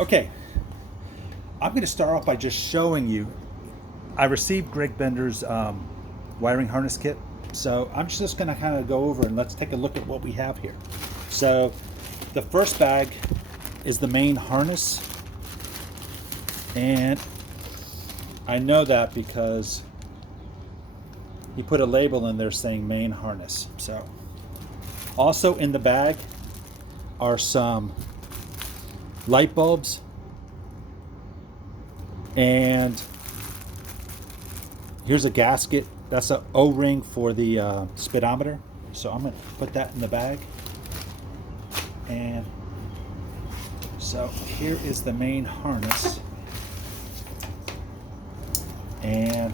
Okay, I'm going to start off by just showing you. I received Greg Bender's wiring harness kit, so I'm just going to kind of go over and let's take a look at what we have here. So the first bag is the main harness, and I know that because he put a label in there saying main harness. So also in the bag are some light bulbs and here's a gasket. That's an O-ring for the speedometer. So I'm going to put that in the bag. And so here is the main harness. And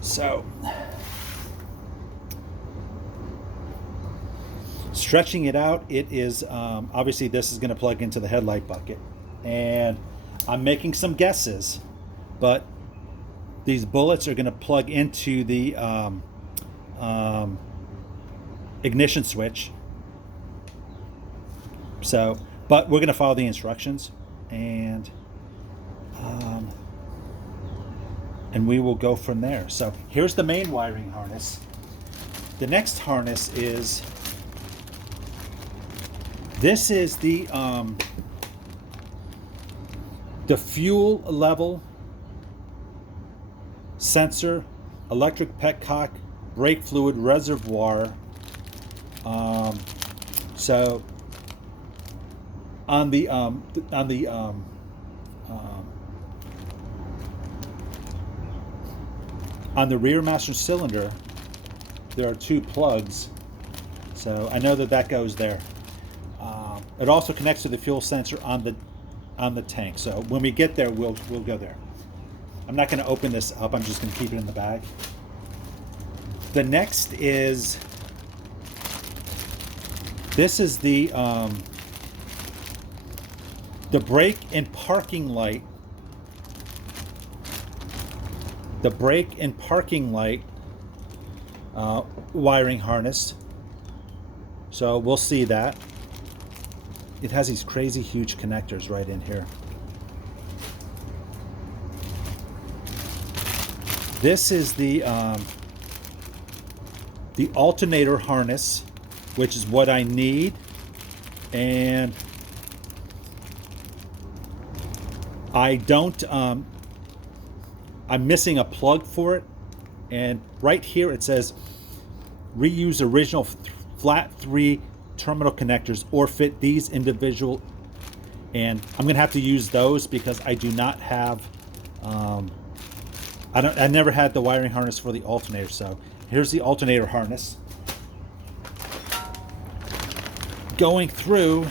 so stretching it out, it is obviously this is going to plug into the headlight bucket, and I'm making some guesses, but these bullets are going to plug into the ignition switch. So, but we're going to follow the instructions, and we will go from there. So here's the main wiring harness. The next harness is this is the fuel level sensor, electric petcock, brake fluid reservoir. So on the rear master cylinder, there are two plugs. So I know that goes there. It also connects to the fuel sensor on the tank. So when we get there, we'll go there. I'm not going to open this up. I'm just going to keep it in the bag. The next is this is the brake and parking light. The brake and parking light wiring harness. So we'll see that. It has these crazy huge connectors right in here. This is the alternator harness, which is what I need, and I don't. I'm missing a plug for it, and right here it says reuse original flat 3 terminal connectors or fit these individual, and I'm gonna have to use those because I do not have I never had the wiring harness for the alternator. So here's the alternator harness. Going through,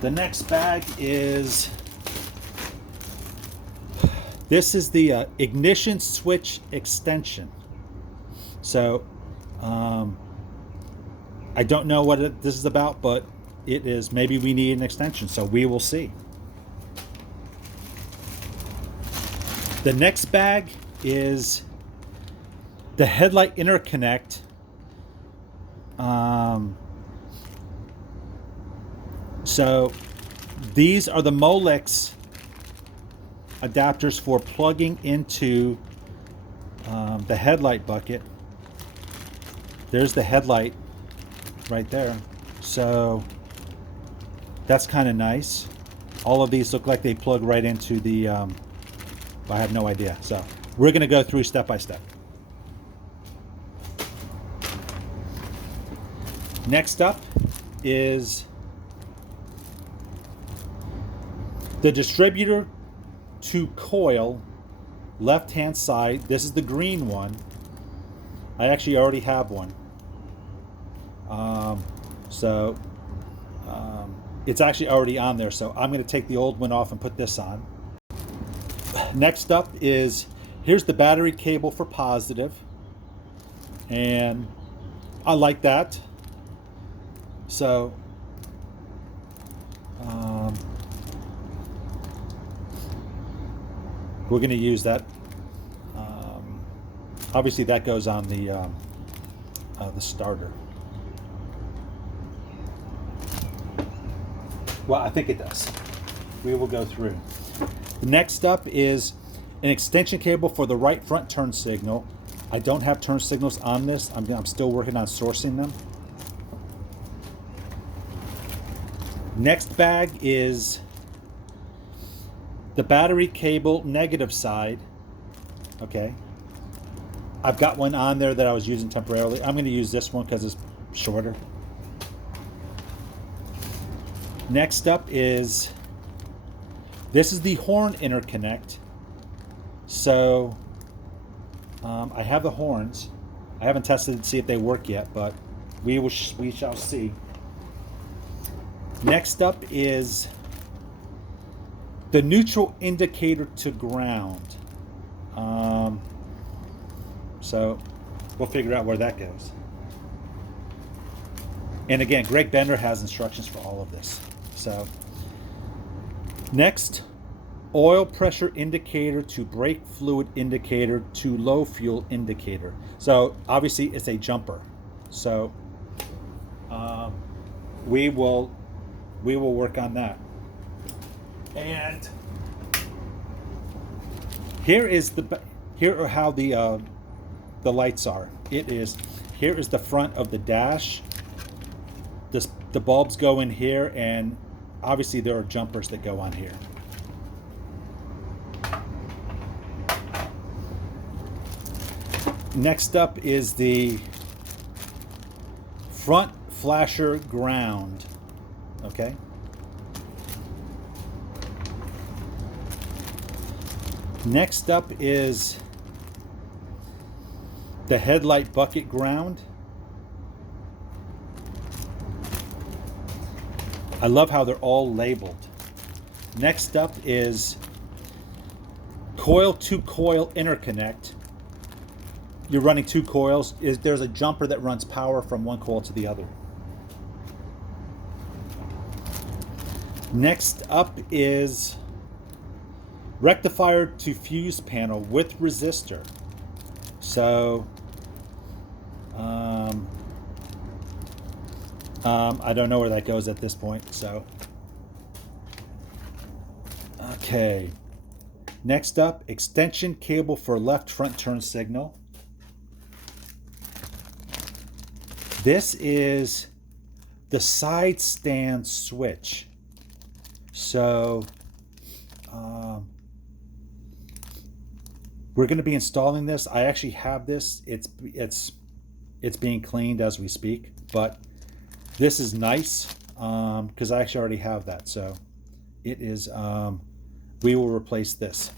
the next bag is this is the ignition switch extension. So I don't know what this is about, but it is, maybe we need an extension, so we will see. The next bag is the headlight interconnect. So these are the Molex adapters for plugging into the headlight bucket. There's the headlight right there. So that's kind of nice. All of these look like they plug right into the I have no idea. So we're going to go through step by step. Next up is the distributor to coil, left hand side. This is the green one. I actually already have one. It's actually already on there, so I'm going to take the old one off and put this on. Next up is, here's the battery cable for positive, and I like that. So we're going to use that. Obviously that goes on the starter. Well, I think it does. We will go through. Next up is an extension cable for the right front turn signal. I don't have turn signals on this. I'm still working on sourcing them. Next bag is the battery cable negative side. Okay. I've got one on there that I was using temporarily. I'm going to use this one because it's shorter. Next up is, this is the horn interconnect. So I have the horns. I haven't tested to see if they work yet, but we shall see. Next up is the neutral indicator to ground. So we'll figure out where that goes. And again, Greg Bender has instructions for all of this. So next, oil pressure indicator to brake fluid indicator to low fuel indicator. So obviously it's a jumper. So we will work on that. And here are how the lights are. Here is the front of the dash. The bulbs go in here, and obviously there are jumpers that go on here. Next up is the front flasher ground. Okay. Next up is the headlight bucket ground. I love how they're all labeled. Next up is coil to coil interconnect. You're running two coils. There's a jumper that runs power from one coil to the other. Next up is rectifier to fuse panel with resistor. So I don't know where that goes at this point. So okay. Next up, extension cable for left front turn signal. This is the side stand switch. So we're going to be installing this. I actually have this. It's being cleaned as we speak, but this is nice because I actually already have that. So it is. We will replace this.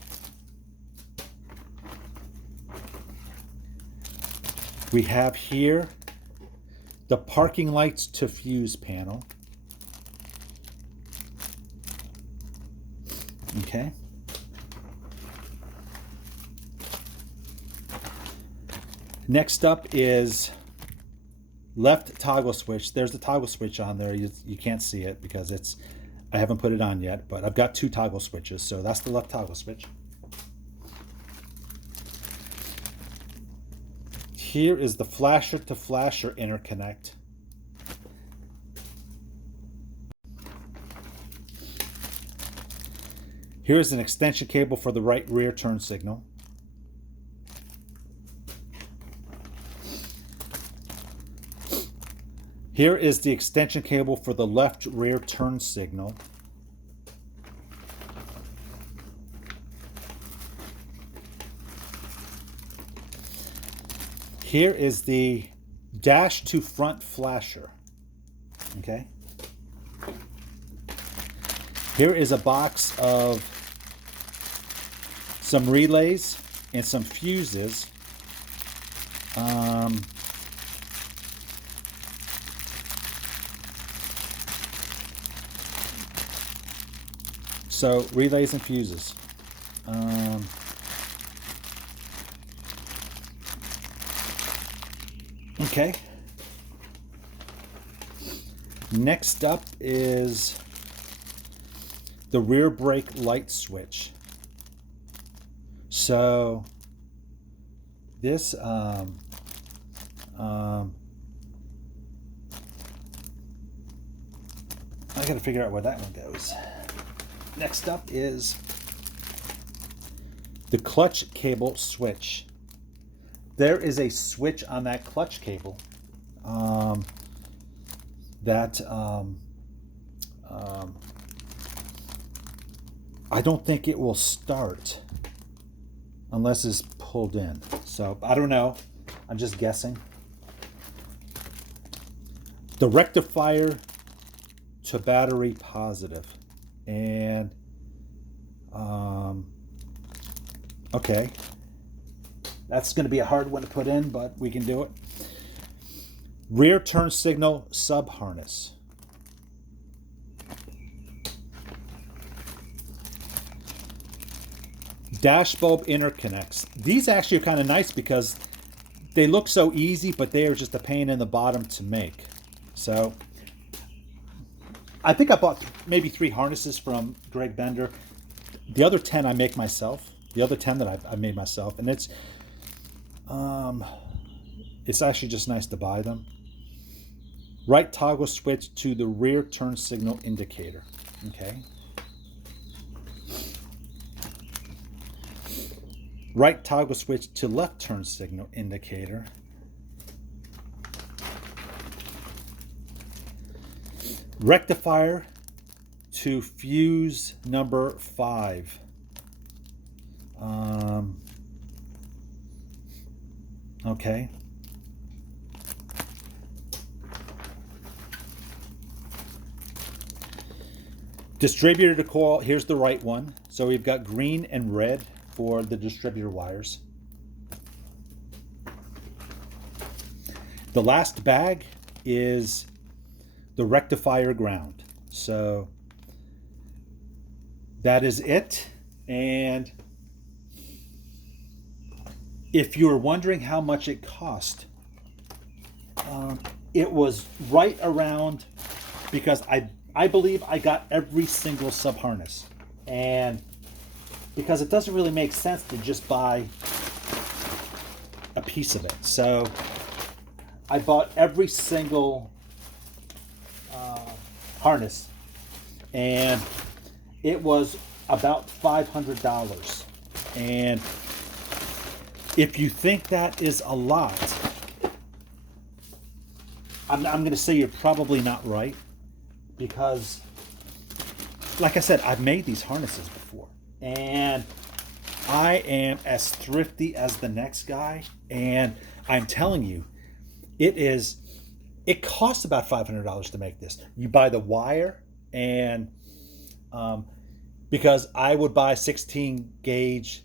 We have here the parking lights to fuse panel. Okay. Next up is left toggle switch. There's the toggle switch on there. You can't see it because I haven't put it on yet, but I've got two toggle switches. So that's the left toggle switch. Here is the flasher to flasher interconnect. Here is an extension cable for the right rear turn signal. Here is the extension cable for the left rear turn signal. Here is the dash to front flasher. Okay. Here is a box of some relays and some fuses. So relays and fuses. Okay. Next up is the rear brake light switch. So this I gotta figure out where that one goes. Next up is the clutch cable switch. There is a switch on that clutch cable that I don't think it will start unless it's pulled in. So I don't know. I'm just guessing. The rectifier to battery positive. And okay. That's going to be a hard one to put in, but we can do it. Rear turn signal sub harness. Dash bulb interconnects. These actually are kind of nice because they look so easy, but they are just a pain in the bottom to make. So I think I bought maybe 3 harnesses from Greg Bender. The other 10 I make myself. The other 10 that I made myself, and it's actually just nice to buy them. Right toggle switch to the rear turn signal indicator. Okay. Right toggle switch to left turn signal indicator. Rectifier to fuse number 5. Okay. Distributor to coil, here's the right one. So we've got green and red for the distributor wires. The last bag is the rectifier ground. So that is it. And if you're wondering how much it cost, it was right around, because I believe I got every single sub harness, and because it doesn't really make sense to just buy a piece of it, so I bought every single harness, and it was about $500. And if you think that is a lot, I'm going to say you're probably not right, because like I said, I've made these harnesses before, and I am as thrifty as the next guy, and I'm telling you, it costs about $500 to make this. You buy the wire, and because I would buy 16 gauge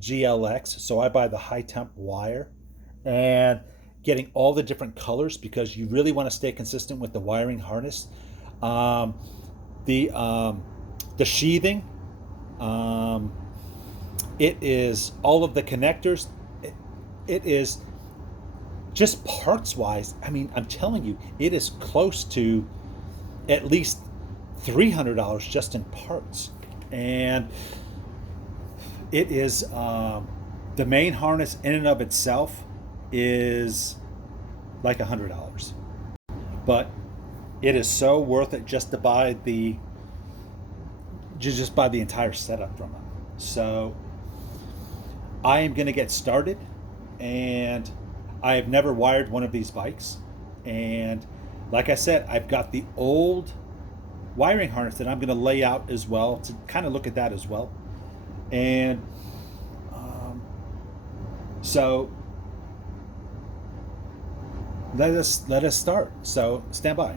GLX, so I buy the high temp wire, and getting all the different colors because you really want to stay consistent with the wiring harness. The sheathing, it is all of the connectors. It is just parts wise. I mean, I'm telling you, it is close to at least $300 just in parts. And it is the main harness in and of itself is like $100, but it is so worth it just to buy the entire setup from them. So I am going to get started, and I have never wired one of these bikes, and like I said, I've got the old wiring harness that I'm going to lay out as well to kind of look at that as well. And so let us start. So stand by.